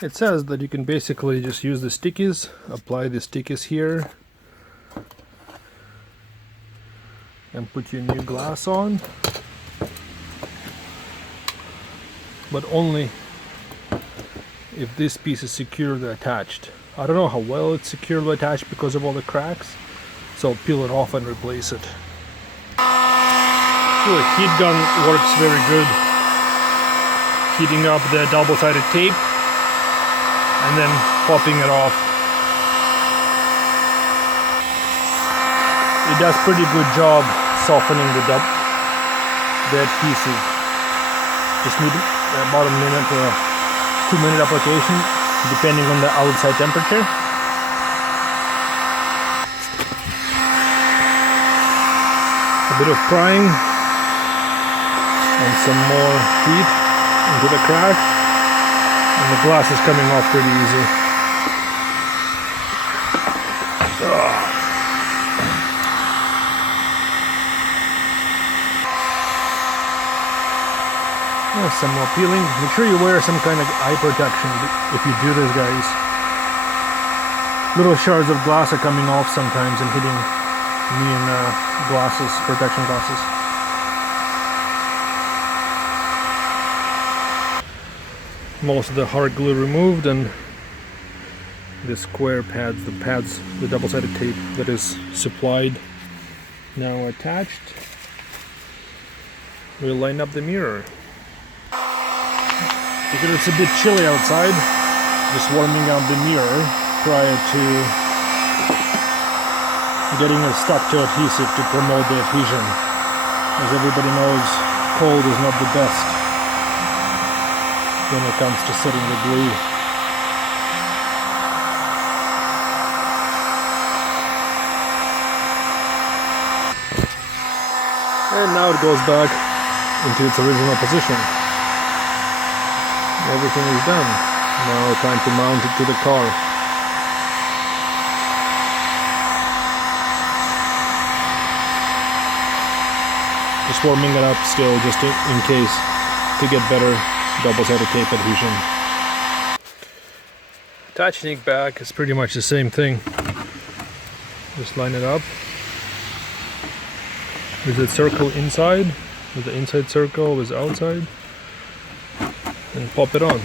It says that you can basically just use the stickies, apply the stickies here, and put your new glass on, but only if this piece is securely attached. I don't know how well it's securely attached because of all the cracks, so I'll peel it off and replace it. So the heat gun works very good, heating up the double-sided tape and then popping it off. It does pretty good job softening the adhesive. Just need about a minute or a 2-minute application, depending on the outside temperature. A bit of prying and some more heat into the crack, and the glass is coming off pretty easy. Some more peeling. Make sure you wear some kind of eye protection if you do this, guys. Little shards of glass are coming off sometimes and hitting me in glasses, protection glasses. Most of the hard glue removed, and the square pads, the double-sided tape that is supplied, now attached. We'll line up the mirror. Because it's a bit chilly outside, just warming up the mirror prior to getting it stuck to adhesive to promote the adhesion. As everybody knows, cold is not the best when it comes to setting the glue. And now it goes back into its original position. Everything is done. Now time to mount it to the car. Just warming it up still, just in case, to get better double-sided tape adhesion. Attaching it back is pretty much the same thing. Just line it up. Is it circle inside? With the inside circle, with the outside? And pop it on.